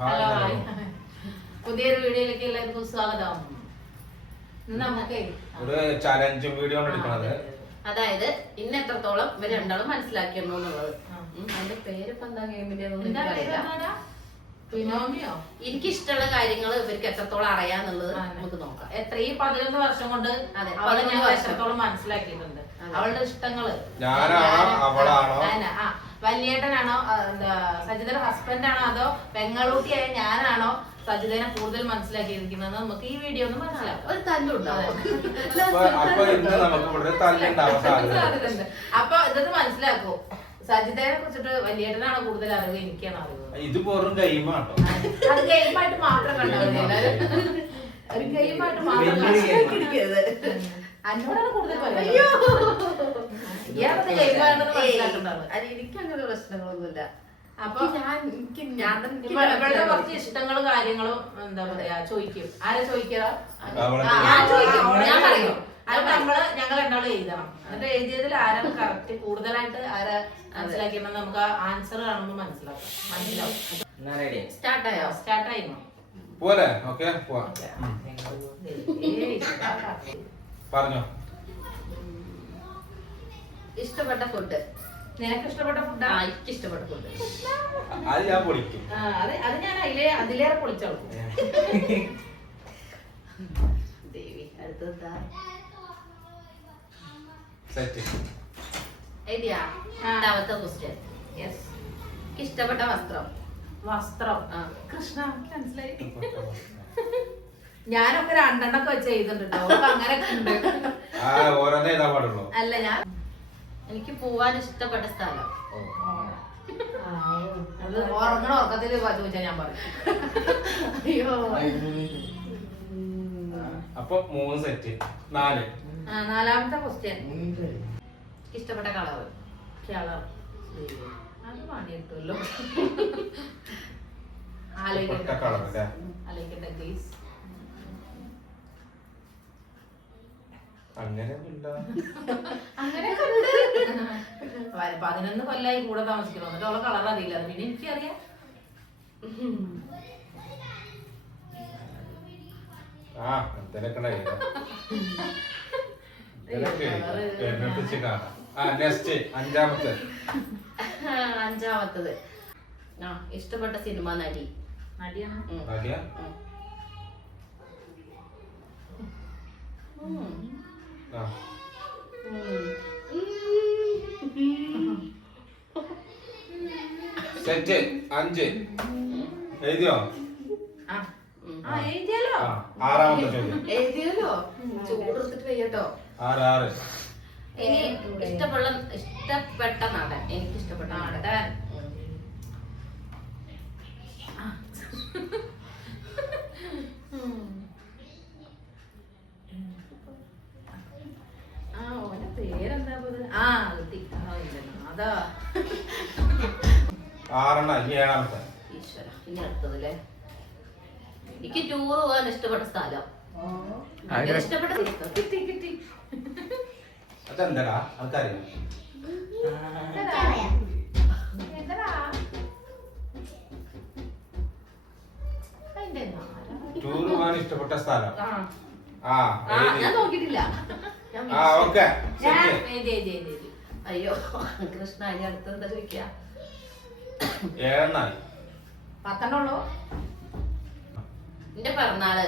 Hello പുതിയൊരു വീഡിയോയിലേക്ക് എല്ലാവർക്കും സ്വാഗതം. നമുക്ക് ഒരു ചലഞ്ച് വീഡിയോ ആണ് എടുക്കുന്നത്. അതായത് ഇന്ന് എത്രത്തോളം ഇവർ രണ്ടാളും മനസ്സിലാക്കിയിരുന്നു എന്നുള്ളത്. അതിന്റെ പേരിപ്പോ എന്താ ഗെയിമിന്റെ എനിക്ക് ഇഷ്ടമുള്ള കാര്യങ്ങൾ ഇവർക്ക് എത്രത്തോളം അറിയാന്നുള്ളത് നമുക്ക് നോക്കാം. എത്ര ഈ 11 വർഷം കൊണ്ട് അവളെ ഞങ്ങൾ എത്രത്തോളം മനസ്സിലാക്കിയിട്ടുണ്ട്. അവളുടെ ഇഷ്ടങ്ങള് വല്യേട്ടനാണോ സജിതയുടെ ഹസ്ബൻഡ് ആണോ അതോ പെങ്ങളൂട്ടിയായ ഞാനാണോ സജിതനെ കൂടുതൽ മനസ്സിലാക്കിയിരിക്കുന്നത് നമുക്ക് ഈ വീഡിയോ ഒന്ന് മനസ്സിലാക്കാം. ഒരു തല്ലുണ്ടാവും. അപ്പൊ ഇതൊന്ന് മനസ്സിലാക്കൂ. സജിതയെ കുറിച്ചിട്ട് വല്യേട്ടനാണോ കൂടുതൽ അറിവ് എനിക്കാണ് അറിവ്. ഇത് വെറും ഗെയിമാട്ടോ. അത് ഗെയിമായിട്ട് മാത്രം കണ്ടാൽ മതി. ഒരു ഗെയിമായിട്ട് മാത്രം അന്നോടാണ് കൂടുതൽ എനിക്കങ്ങനെ പ്രശ്നങ്ങളൊന്നുമില്ല. അപ്പൊ കുറച്ച് ഇഷ്ടങ്ങളും കാര്യങ്ങളും എന്താ പറയാ ചോദിക്കും. ആരെ ചോദിക്കാ? ഞാൻ പറയും. അത് ഞങ്ങൾ രണ്ടാളും എഴുതണം. എന്നിട്ട് എഴുതിയതിൽ ആരാണ് കറക്റ്റ് കൂടുതലായിട്ട് ആരാ മനസ്സിലാക്കിയെന്ന് നമുക്ക് ആൻസർ കാണുമ്പോൾ മനസ്സിലാവും. സ്റ്റാർട്ടായിരുന്നു പോലെ പറഞ്ഞോ. ഇഷ്ടപ്പെട്ട ഫുഡ്. നിനക്ക് ഇഷ്ടപ്പെട്ട ഫുഡാ? എനിക്ക് ഇഷ്ടപ്പെട്ട ഫുഡ് അത് ഞാൻ പൊളിക്കും. അത് ഞാൻ അതിലേറെ പൊളിച്ചോളും. ദേവി അടുത്തെന്താ എഴുതിയാ? രണ്ടാമത്തെ ക്വസ്റ്റ്യൻ. യെസ്. ഇഷ്ടപ്പെട്ട വസ്ത്രം. കൃഷ്ണ മനസ്സിലായി. ഞാനൊക്കെ രണ്ടെണ്ണൊക്കെ വെച്ച് ചെയ്തിട്ടുണ്ടോ? അങ്ങനെയൊക്കെ ഉണ്ട്. അല്ല ഞാൻ എനിക്ക് പോവാൻ ഇഷ്ടപ്പെട്ട സ്ഥലം. അത് ഉറങ്ങണ ഉറക്കത്തില് ചോദിച്ചാ ഞാൻ പറയും. അയ്യോ. അപ്പൊ 3 സെറ്റ് 4. നാലാമത്തെ ക്വസ്റ്റ്യൻ. ഇഷ്ടപ്പെട്ട കളർ. അത് പണി കിട്ടുമല്ലോ. ആലോചിക്കട്ടെ പ്ലീസ്. അങ്ങനെ 11 കൊല്ലായി കൂടെ താമസിക്കണം. എന്നിട്ട് അവളെ കളർ അറിയില്ല. അത് പിന്നെ എനിക്കറിയാം. അഞ്ചാമത്തത് ഇഷ്ടപ്പെട്ട സിനിമ നടി. നടിയാണ്. സെറ്റ് 5 എഴുതിയോ? എഴുതിയാലോ? ആറാമത്തെ ചോദ്യം. എഴുതിയാലോ? ചൂടെടുത്തിട്ട് വയ്യട്ടോ. 6. ഇനി ഇഷ്ടപ്പെട്ട നടൻ. എനിക്ക് ഇഷ്ടപ്പെട്ട നടൻ ഓന്റെ പേരെന്താ? അതാ 6. ഇനി 7. ഈശ്വര. ഇനി അടുത്തതല്ലേ എനിക്ക് ടൂർ പോകാൻ ഇഷ്ടപ്പെട്ട സ്ഥലം. ഇഷ്ടപ്പെട്ട കിട്ടി. അതെന്താ ആൾക്കാരില്ല. ടൂർ പോകാൻ ഇഷ്ടപ്പെട്ട സ്ഥലം. ഞാൻ നോക്കിട്ടില്ല. അയ്യോ കൃഷ്ണ. ഇനി അടുത്തെന്താ ചോദിക്കാ? 7. 10 എന്റെ പിറന്നാള്.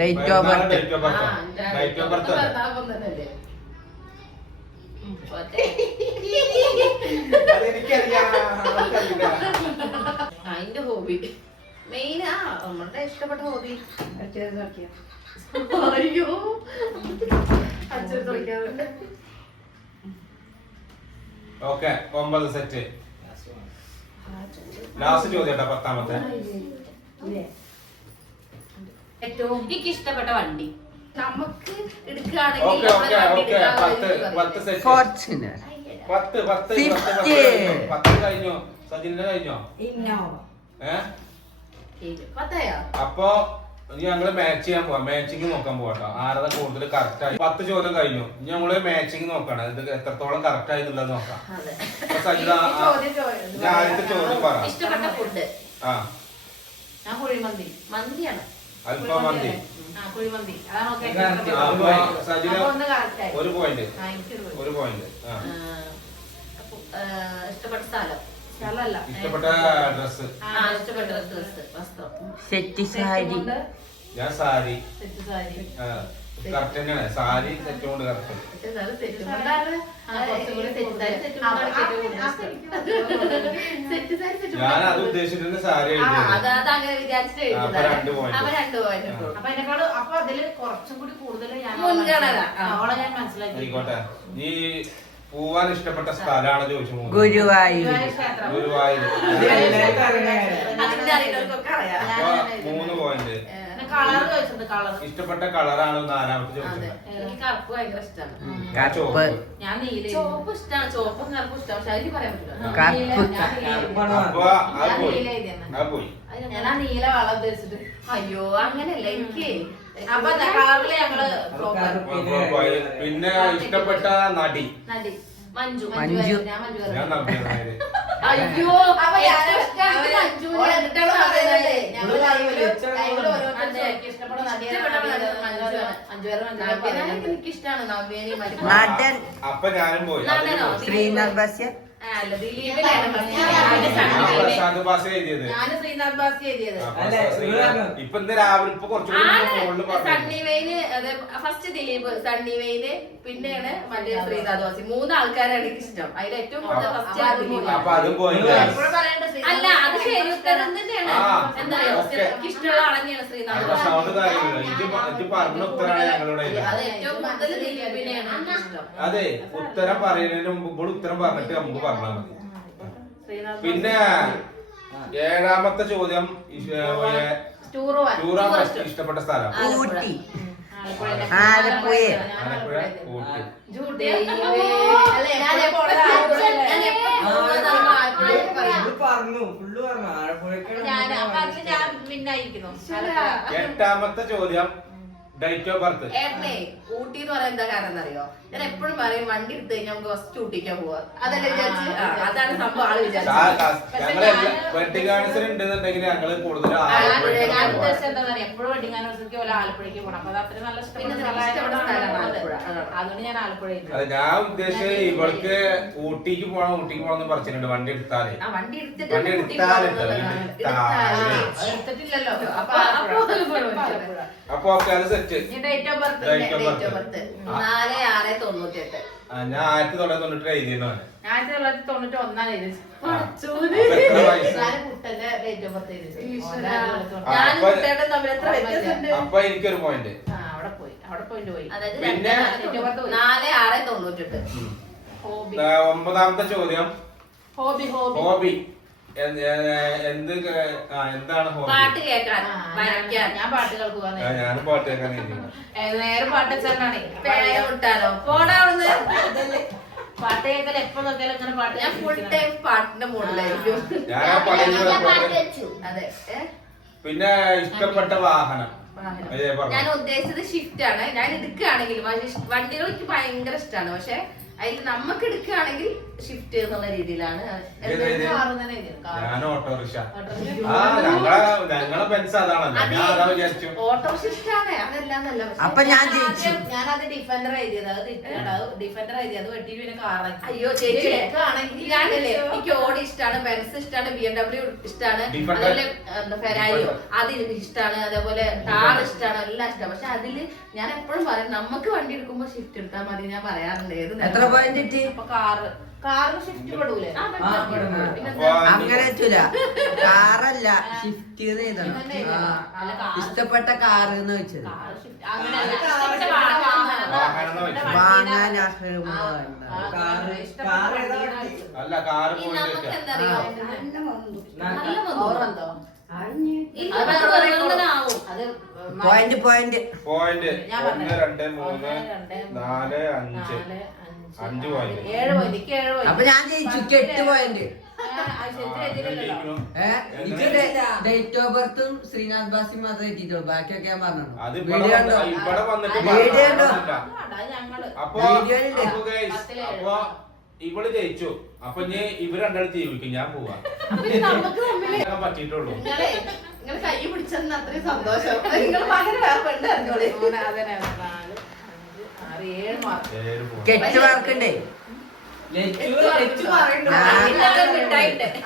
Date of birth. തന്നല്ലേ? അതിന്റെ ഹോബി മെയിൻ. നമ്മളുടെ ഇഷ്ടപ്പെട്ട ഹോബി അയ്യോ ഓക്കെ 9 സെറ്റ്. ലാസ്റ്റ് ചോദ്യം 10ാമത്തെ. ഏറ്റവും എനിക്ക് ഇഷ്ടപ്പെട്ട വണ്ടി. നമുക്ക് എടുക്കുകയാണെങ്കിൽ 10 സെറ്റ്. ഫോർച്യൂണർ. 10 കഴിഞ്ഞോ? സജിന്റെ കഴിഞ്ഞോ? അപ്പൊ ഞങ്ങള് മാച്ച് ചെയ്യാൻ പോവാം. മാച്ചിങ് നോക്കാൻ പോവാട്ടോ. ആരതാ കൂടുതൽ കറക്റ്റ് ആയി. 10 ചോദ്യം കഴിഞ്ഞു. ഇനി നമ്മള് മാച്ചിങ് നോക്കണം. ഇത് എത്രത്തോളം കറക്റ്റ് ആയി എന്നുള്ളത് നോക്കാം. സജിത ഞാൻ ആദ്യത്തെ ചോദ്യം പറ. ഇഷ്ടപ്പെട്ട ഫുഡ്. ആ ഞാൻ കുഴിമന്തി. മന്തിയാണ്. അൽഫാം മന്തി. ആ കുഴിമന്തി. അതാണ് ഓക്കേ. അപ്പൊ സജിന ഒന്ന് കറക്റ്റ് ആയി. ഒരു പോയിന്റ്. ആ എനിക്കൊരു ഒരു പോയിന്റ്. ഇഷ്ടപ്പെട്ട സ്ഥലം. സ്ഥലമല്ല. ഇഷ്ടപ്പെട്ട ഡ്രസ്. ഇഷ്ടപ്പെട്ട ഡ്രസ് വസ്ത്രം. സെറ്റ് സാരി. ഞാൻ സാരി. സെറ്റ് സാരി. കറക്റ്റ് തന്നെയാണ്. സാരി സെറ്റ് കൊണ്ട് കറക്റ്റ്. പക്ഷെ എന്നാലും തെറ്റുകൊണ്ടാണ് കുറച്ചുകൂടി തെറ്റിദ്ധാരി തെറ്റുകൊണ്ടാണ് ഞാൻ അത് ഉദ്ദേശിച്ചിട്ട് സാരി എഴുതിയത്. അത് അങ്ങനെ വിചാരിച്ചിട്ട് അപ്പൊ 2 point. അപ്പൊ 2 point. അപ്പൊ അതിനേക്കാളും അപ്പൊ അതില് കുറച്ചും കൂടി കൂടുതൽ ഞാൻ മുൻഗണന. അവളെ ഞാൻ മനസ്സിലാക്കി. ആയിക്കോട്ടെ. ഈ പോവാൻ ഇഷ്ടപ്പെട്ട സ്ഥലമാണ് ചോദിച്ചു. ഗുരുവായൂർ. ക്ഷേത്രം. ഗുരുവായൂർ. അതിന്റെ അറിയുന്നവർക്കൊക്കെ അറിയാം. അപ്പൊ 3 പോയിന്റ്. കളർ ചോദിച്ചത്. കളർ ഇഷ്ടപ്പെട്ട കളറാണ് 4ാമത്തെ അതെ, ചോദിച്ചത്. എനിക്ക് കറുപ്പ് ഭയങ്കര ഇഷ്ടമാണ്. ഞാൻ ചോപ്പ്. ഞാൻ നീല. ചോപ്പ് ഇഷ്ടമാണ്. ചോപ്പും കറുപ്പും ഇഷ്ടമാണ്. പക്ഷെ അതിന് പറയാൻ പറ്റില്ല. അപ്പൊ അത് പോയി. അത് പോയി. ഞാൻ ആ നീല വള ഉദ്ദേശിച്ചിട്ട്. അയ്യോ അങ്ങനെയല്ല എനിക്ക്. അപ്പൊ കളറില് ഞങ്ങള് പിന്നെ ഇഷ്ടപ്പെട്ട നടി. നടി മഞ്ജു. മഞ്ജു. ഞാൻ മഞ്ജു ഞാൻ നമ്പി നായര്. അയ്യോ അപ്പൊ ഞാൻ മഞ്ജുവിനെ എന്നിട്ടാണ് പറയുന്നത്. ഞങ്ങള് ലൈവില് ഓരോരുത്തർക്ക് ഇഷ്ടപ്പെട്ട നടിയെ എനിക്ക് ഇഷ്ടമാണ് നവ്യേനെ. നടൻ. അപ്പൊ ഞാനും പോയി. നടനോ? ശ്രീനാഥ് ബാസ്യ. അല്ല ദിലീപിലാണ്. പ്രശാന്ത് ബാസ് എഴുതിയത്. ഞാന് ശ്രീനാഥ് ബാസി എഴുതിയത്. ഇപ്പൊ ഇന്ന് രാവിലെ ഇപ്പൊ കുറച്ചുകൂടി സണ്ണി വെയിന് ഫസ്റ്റ് ദിലീപ്, സണ്ണി വെയിന്, പിന്നെയാണ് മറ്റേ ശ്രീനാഥ് വാസി. 3 ആൾക്കാരാണ് എനിക്ക് ഇഷ്ടം. അതിൽ ഏറ്റവും കൂടുതൽ ഫസ്റ്റ് ദിലീപ്. അപ്പൊ അതും പോയി. എപ്പോഴും പറയണ്ട അല്ല അത് ശരി ഉത്തരം തന്നെയാണ്. എന്താ പറയാ എനിക്ക് ഇഷ്ടമുള്ള ആളെന്നെയാണ് ശ്രീനാഥ് വാസി. സൗണ്ട് കാര്യമില്ല. ഇത് പറഞ്ഞ ഉത്തരാണ് ഞങ്ങളുടെ അത് ഏറ്റവും കൂടുതൽ ദിലീപിനെയാണ് എനിക്ക് ഇഷ്ടം. അതെ, ഉത്തരം പറയുന്നതിന് മുമ്പ് ഇവിടെ ഉത്തരം പറഞ്ഞിട്ട് നമുക്ക് പറഞ്ഞാൽ മതി. ശ്രീനാഥ് പിന്നെ 7ാമത്തെ ചോദ്യം ടൂറ് പോവാൻ ഇഷ്ടപ്പെട്ട സ്ഥലം. ഊട്ടി. ആലപ്പുഴ. ആലപ്പുഴ. ആലപ്പുഴ, ഊട്ടി. ജൂട്ടി. ഞാൻ എപ്പോഴും ഞാൻ അപ്പൊ അതില് ഞാൻ വിന്നായിരിക്കുന്നു. 8ാമത്തെ ചോദ്യം ഡേറ്റ് ഓഫ് ബർത്ത്. ഏട്ടനെ ഊട്ടി എന്ന് പറയാൻ എന്താ കാരണം എന്നറിയോ? ഞാൻ എപ്പോഴും പറയും വണ്ടി എടുത്ത് കഴിഞ്ഞാൽ നമുക്ക് ഫസ്റ്റ് ഊട്ടിക്കാൻ പോവാ. അതല്ലേ വിചാരിച്ച് അതാണ് സംഭവം ആള് വിചാരിച്ചത്. ഞങ്ങള് വെഡിങ് ആനിവേഴ്സറി ഉണ്ടെന്നുണ്ടെങ്കിൽ ഞങ്ങള് കൂടുതൽ ഞാൻ ഉദ്ദേശിച്ചത് എന്താ പറയാ, എപ്പോഴും വെഡിങ് ആനിവേഴ്സറിക്ക് പോലെ ആലപ്പുഴയ്ക്ക് പോകണം. അപ്പൊ അത് അത്രയും നല്ല അതുകൊണ്ട് ഞാൻ ആലപ്പുഴയിൽ. അതെ, ഞാൻ ഉദ്ദേശിച്ചത് ഇവൾക്ക് ഊട്ടിക്ക് പോകണം പറഞ്ഞിട്ടുണ്ട്. വണ്ടി എടുത്താലേ വണ്ടി വണ്ടി എടുത്തിട്ടില്ലല്ലോ. അപ്പൊ ഓക്കെ, അത് set. Date of birth. Date of birth 4/6/98. ഞാൻ 1998 എഴുതിയാണ്. 1991 എഴുതി. എത്ര വയസ്സ്? ഞാൻ കുട്ടന്റെ ഡേറ്റ് ഓഫ് ബർത്ത് എഴുതി. ഞാനും കുട്ടിയുടെ തമ്മിൽ എത്ര വ്യത്യാസമുണ്ട്. അപ്പൊ എനിക്കൊരു പോയിന്റ്. അവിടെ പോയിന്റ് പോയി. അതായത് പിന്നെ 4/6/98. ഹോബി. 9ാമത്തെ ചോദ്യം ഹോബി. ഹോബി. എന്താണ് ഹോബി? പാട്ട് കേൾക്കാൻ, വരയ്ക്കാൻ. ഞാൻ പാട്ട് കേൾക്കുക. ഞാനും പാട്ട് കേൾക്കാൻ നേരെ പാട്ട് വെച്ചാലാണ് പേയ വിട്ടാലോ പോടാ അവിടുന്ന്. പാട്ട് കേൾക്കൽ എപ്പോ നോക്കിയാലും ഇങ്ങനെ പാട്ട്. ഞാൻ ഫുൾ ടൈം പാട്ടിന്റെ മൂഡിലായിരിക്കും. അതെ. പിന്നെ ഇഷ്ടപ്പെട്ട വാഹനം ഞാൻ ഉദ്ദേശിച്ചത് ഷിഫ്റ്റ് ആണ്. ഞാൻ എടുക്കുകയാണെങ്കിലും വണ്ടികൾ എനിക്ക് ഭയങ്കര ഇഷ്ടമാണ്. പക്ഷെ അതിൽ നമുക്ക് എടുക്കുകയാണെങ്കിൽ ഷിഫ്റ്റ് എന്നുള്ള രീതിയിലാണ്. ഞാൻ ഓട്ടോറിക്ഷ. ഞങ്ങളെ പെൻസ് അതാണല്ലോ. ഞാൻ അതാ വിചാരിച്ചു. ഓട്ടോറിക്ഷ ഇഷ്ടമാണ്, അതല്ലാന്നല്ല. അപ്പൊ ഞാൻ ജയിച്ചു. ഞാനത് ഡിഫൻഡർ എഴുതിയത്. അത് ഡിഫൻഡർ എഴുതിയത് വെട്ടി പിന്നെ കാറാക്കി. അയ്യോ ചേച്ചി ഞാനില്ലേ, എനിക്ക് ഓടി ഇഷ്ടമാണ്, ബെൻസ് ഇഷ്ടമാണ്, BMW ഇഷ്ടമാണ്, അതുപോലെ ഫെരാരിയോ അത് എനിക്ക് ഇഷ്ടമാണ്, അതേപോലെ കാർ ഇഷ്ടമാണ്, എല്ലാം ഇഷ്ടമാണ്. പക്ഷെ അതില് ഞാൻ എപ്പോഴും പറയും നമുക്ക് വണ്ടി എടുക്കുമ്പോ ഷിഫ്റ്റ് എടുത്താൽ മതി. ഞാൻ പറയാറുണ്ട്. എത്ര പോയിന്റ് കിട്ടി? അപ്പൊ കാറിന് ഷിഫ്റ്റ് പെടൂലേ? അങ്ങനെ വെച്ചില്ല. കാറല്ല, ഷിഫ്റ്റ് എഴുതണം. ഇഷ്ടപ്പെട്ട കാർ എന്ന് വെച്ചത് വാങ്ങാൻ അല്ല, കാറ് നമുക്ക് എന്തറിയോ point point point 1 2 3 4 5 5 point. 7 point. 7 point. അപ്പൊ ഞാൻ ജയിച്ചു. 8 പോയിന്റ്. ഡേറ്റ് ഓഫ് ബർത്തും ശ്രീനാഥ് ബാസി മാത്രമേ എത്തിയിട്ടുള്ളൂ. ബാക്കിയൊക്കെ ഞാൻ പറഞ്ഞു. ഇവിടെ വന്നിട്ട് വീഡിയോ ഉണ്ടോ? അപ്പൊ ഇവള് ജയിച്ചു. അപ്പൊ ഇനി ഇവര് രണ്ടാളും ജീവിക്കും, ഞാൻ പോവാ. നമുക്ക് തമ്മില് പറ്റിയിട്ടുള്ളൂ. നിങ്ങളെ കൈ പിടിച്ചെന്ന് അത്രയും സന്തോഷം. നിങ്ങൾ പകരം വേറെ പെണ്ണ് അറിഞ്ഞോളി. 3, 4, 5, 6, 7 മാർക്ക്. കെട്ട് മാർക്കുണ്ടേ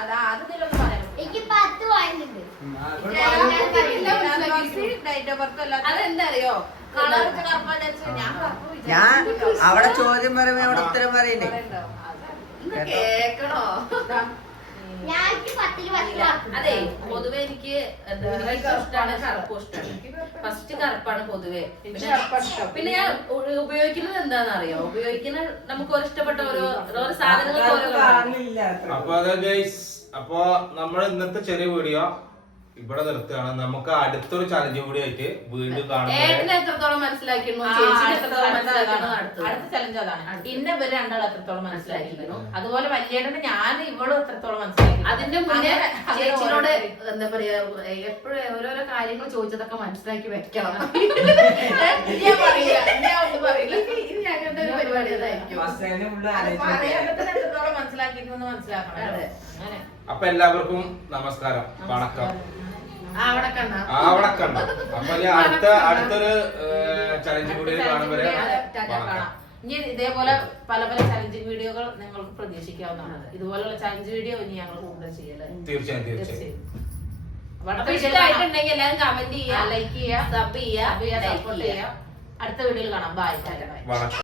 അതാ അത് ഇതിലൊന്നും പറയാൻ എനിക്ക് 10 പോയിന്റ് ഡേറ്റ് ഓഫ് ബർത്ത് അല്ലാതെ അതെന്താ അറിയോ? കളർ കറുപ്പാന്ന് വെച്ചാൽ ഞാൻ കറുപ്പ് ഞാൻ വിചാരിച്ചു. അവിടെ ചോദ്യം പറയുമ്പോ അവിടെ ഉത്തരം പറയണ്ടേ. ഇന്ന് കേക്കണോ? ഞാൻ 10 മാർക്ക് അതെ, പൊതുവെ എനിക്ക് ഇഷ്ടമാണ്, കറുപ്പും ഇഷ്ടമാണ്. ഫസ്റ്റ് കറുപ്പാണ് പൊതുവെ. പിന്നെ ഞാൻ ഉപയോഗിക്കുന്നത് എന്താണെന്ന് അറിയോ? ഉപയോഗിക്കുന്ന നമുക്ക് ഒരു ഇഷ്ടപ്പെട്ട ഓരോ സാധനങ്ങൾക്ക് ഓരോ അപ്പൊ അതെ ഗൈസ്, അപ്പൊ നമ്മൾ ഇന്നത്തെ ചെറിയ വീഡിയോ ഇവിടെ നിർത്തുകയാണ്. നമുക്ക് അടുത്തൊരു ചലഞ്ച് വീഡിയോ ആയിട്ട് വീണ്ടും കാണുമ്പോൾ ഏട്ടനെ എത്രത്തോളം മനസ്സിലാക്കിയിരുന്നു, ചേച്ചിനെ എത്രത്തോളം മനസ്സിലാക്കിയിരുന്നു അടുത്ത ചലഞ്ച് അതാണ്. ഇന്ന ഇവര് രണ്ടാളും എത്രത്തോളം മനസ്സിലാക്കിയിരുന്നു, അതുപോലെ വലിയേട്ടന് ഞാൻ ഇവളും എത്രത്തോളം മനസ്സിലാക്കി. അതിന്റെ മുന്നേ ചേച്ചിനോട് എന്താ പറയാ, എപ്പോഴും ഓരോരോ കാര്യങ്ങൾ ചോദിച്ചതൊക്കെ മനസ്സിലാക്കി വെക്കണം. ഞാൻ പറയില്ല, ഞാൻ ഒന്നും പറയില്ല. ഇത് ഞങ്ങളുടെ ഒരു പരിപാടി അതായിരിക്കും. പറയാനത്തിന് എത്രത്തോളം മനസ്സിലാക്കിയിരുന്നു മനസ്സിലാക്കണം. അതെ. അങ്ങനെ അപ്പൊ എല്ലാവർക്കും നമസ്കാരം, വണക്കം. അവിടെ കണ്ട അവിടെ കണ്ടു. അപ്പൊ ഇനി അടുത്തൊരു ചലഞ്ച് വീഡിയോ കാണുമ്പോൾ കാണാം. ഇനി ഇതേപോലെ പല പല ചലഞ്ചിങ് വീഡിയോകൾ നിങ്ങൾക്ക് പ്രതീക്ഷിക്കാവുന്നതാണ്. ഇതുപോലുള്ള ചലഞ്ച് വീഡിയോ ഇനി ഞങ്ങൾ കൂടുതൽ ചെയ്യല്. തീർച്ചയായും. അപ്പൊ ഇഷ്ടമായിട്ടുണ്ടെങ്കിൽ എല്ലാവരും കമന്റ് ചെയ്യാ, ലൈക്ക് ചെയ്യുക, സബ് ചെയ്യാ, സപ്പോർട്ട് ചെയ്യുക. അടുത്ത വീഡിയോയിൽ കാണാം. ബൈ. വണക്കം.